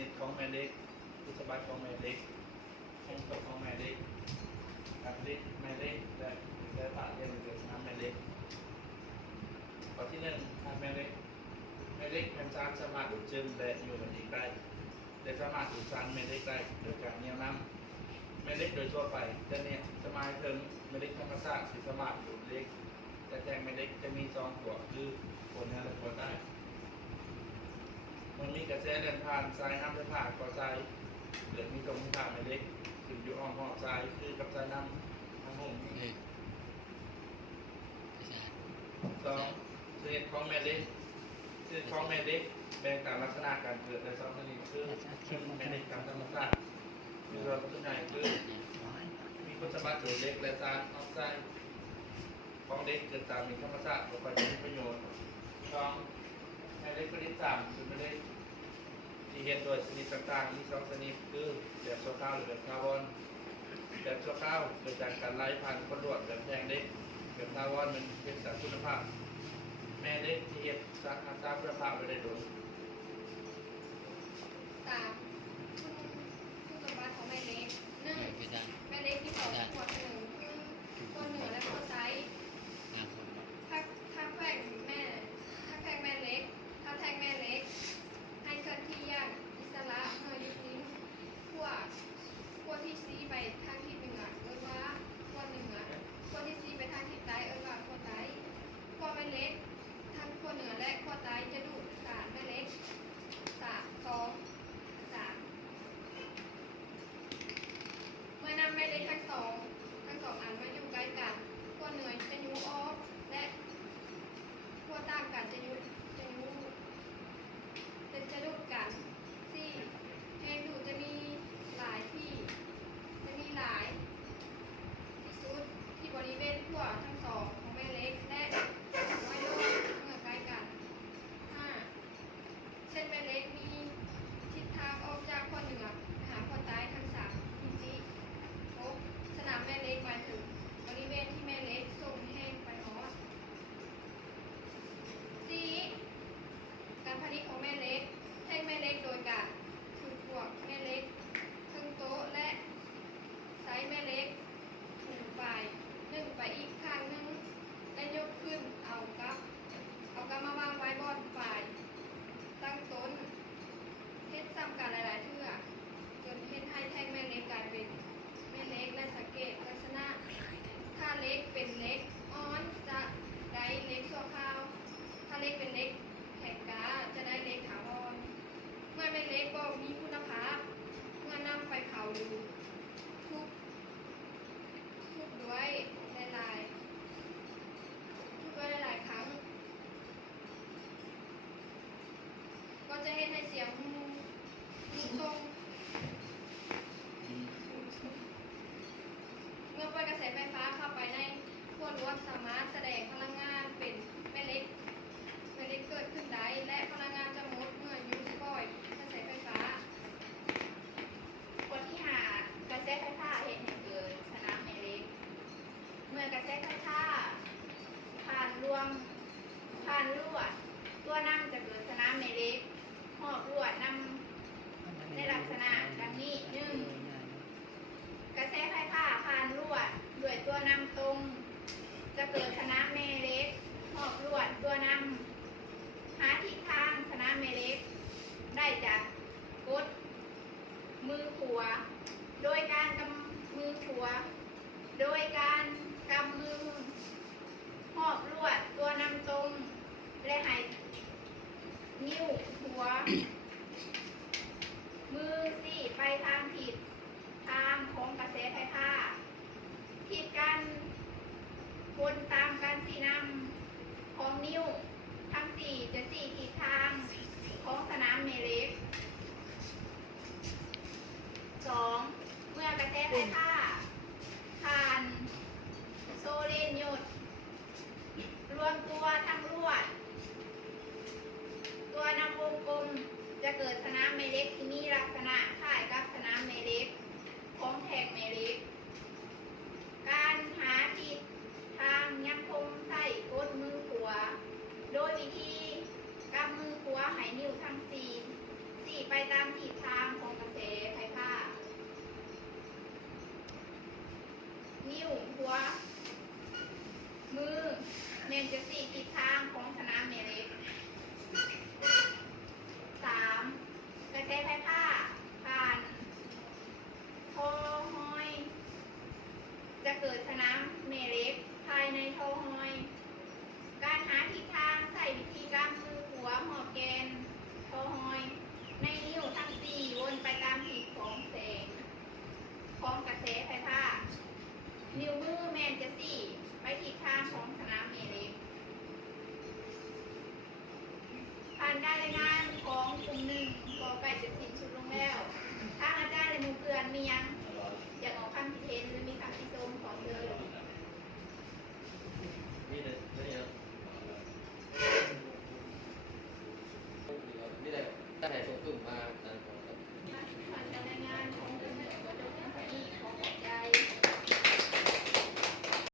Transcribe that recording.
นิดของแม่เล็กคุณสมบัติของแม่เล็กแห่งตัวของแม่เล็กการเล็กแม่เล็กและผ่านเรื่องเกิดน้ำแม่เล็กข้อที่หนึ่งแม่เล็กแม่เล็กแม่ช้างสามารถดูดซึมและอยู่กันอีกได้และสามารถดูดซันแม่เล็กได้โดยการเหนี่ยวน้ำแม่เล็กโดยทั่วไปจะเนี่ยจะหมายถึงแม่เล็กธรรมชาติที่สามารถดูดเล็กแต่แทงแม่เล็กจะมีสองตัวคือโคนเนื้อและโคนใต้มันมีกระแสเดินผ่านสายน้ำและผ่านกอทรายเหลือมีตรงที่ผ่านแม่เล็กถึงอยู่อ้อมหอบทรายคือกับสายน้ำทั้งหุ่มสองเศษของแม่เล็กเศษของแม่เล็กแบ่งตามลักษณะการเกิดและสองชนิดคือแม่เล็กตามธรรมชาติมีส่วนผสมใหญ่คือมีคุณสมบัติโดดเล็กและสารออกไซด์ของเล็กเกิดตามมีธรรมชาติโดยการมีประโยชน์สองแม่เล็กชนิดต่ำคือแม่เล็กที่เห็นโดยชนิดต่างๆมีสองชนิดคือแบบชั่วคราวหรือแบบถาวรแบบชั่วคราวเกิดจากการไล่พันธุ์คนรวดแบบแทงเล็กแบบถาวรมันเป็นสารคุณภาพแม่เล็กที่เห็นสารคุณภาพไปได้โดยสามคุณสมบัติของแม่เล็กหนึ่งแม่เล็กที่สองขวดหนึ่งคือตัวเหนือและตัวไซส์ถ้าแฝงแม่เล็กถ้าแทงแม่เล็กให้เคลื่อนที่อย่างอิสระเมื่อยุบนิ้วขั้วที่ซีไปทางทิศเหนือว่าขั้วเหนือขั้วที่ซีไปทางทิศใต้ว่าขั้วใต้ขั้วแม่เล็กทั้งขั้วเหนือและขั้วใต้จะดูดสารแม่เล็กสองเมื่อนำแม่เล็กทั้งสองอันมาอยู่ใกล้กันขั้วเหนือจะยูออฟและขั้วต่างกันจะดูดกันสี่แห่งดูดจะมีหลายที่สุดที่บริเวณขั้วทั้งสองของแม่เล็กและไมโลเมื่อใกล้กันห้าเช่นแม่เล็กมีทิศทางออกจากขั้วเหนือหาขั้วใต้ทั้งสามอินจิหกสนามแม่เล็กหมายถึงบริเวณที่แม่เล็กส่งแห้งไปฮอสสี่การผลิตของแม่เล็กให้แม่เล็กโดยการถูกพวกแม่เล็กทั้งโต๊ะและไซส์แม่เล็กถูไปไปอีกข้างนึงและยกขึ้นเอากำมาวางไว้บนฝ่ายตั้งต้นเฮ็ดซ้ำกันหลายๆเทื่อจนเฮ็ดให้แท่งแม่เล็กกลายเป็นแม่เล็กและสังเกตลักษณะถ้าเล็กเป็นเล็กอ่อนจะได้เล็กชั่วคราวถ้าเล็กเป็นเล็กแข็งกาจะได้เล็กถาวรเมื่อแม่เล็กก็มีคุณภาพเมื่อนำไปเผาหรือทุบด้วยหลายครั้งก็จะเห็นให้เสียงมูตรงเมื่อปล่อยกระแสไฟฟ้าเข้าไปในขั้วล้วนสามารถแสดงพลังงานเป็นแม่เล็กเกิดขึ้นได้และพลังงานจะหมดเมื่อหยุดปล่อยกระแสไฟฟ้าคนที่หากระแสไฟฟ้าเห็นเกิดสนามแม่เล็กเมื่อกระแสไฟฟ้าผ่านลวดตัวน้ำจะเกิดสนามแม่เล็กหอบลวดนำในลักษณะดังนี้หนึ่งกระแสไฟฟ้าผ่านลวดด้วยตัวน้ำตรงจะเกิดสนามแม่เล็กหอบลวดตัวน้ำหาทิศทางสนามแม่เล็กได้จากกดมือขวาโดยการกำมือขวาโดยการกำมือหอบลวดตัวนำตรงและให้นิ้วหัวมือสี่ไปทางผิดทางของกระแสไฟฟ้าทิศกันวนตามการสี่นำของนิ้วทั้งสี่จะสี่ทิศทางของสนามแม่เล็กสองเมื่อกระแสไฟฟ้าผ่านโซเลนหยุดรวมตัวทั้งลวดตัวนำวงกลมจะเกิดสนามแม่เล็กที่มีลักษณะคล้ายกับสนามแม่เล็กของแท็กแม่เล็กการหาทิศทางยังคงใส่กดมือขวาโดยวิธีกำมือขวาให้นิ้วทั้งสี่ ไปตามทิศทางของกระแสไฟฟ้านิ้วหัวมือแมนจะสี่ทิศทางของสนามแม่เหล็ก 3. กระแสไฟฟ้าผ่านท่อห้อย จะเกิดสนามแม่เหล็กภายในท่อห้อย การหาทิศทางใส่วิธีการมือหัวหอบแกนท่อห้อย ในนิ้วทั้ง4วนไปตามทิศของแสงของกระแสไฟฟ้านิ้วมือแมนจะสี่ไปทิศทางของสนามแม่เหล็ก ผ่านการรายงานของกลุ่มหนึ่งกอไก่จะสิ้นสุดลงแล้วทางอาจารย์และหมู่เพื่อนมียังอยากออกคำคิดเห็นหรือมีคำติชมขอเชิญ นี่เลย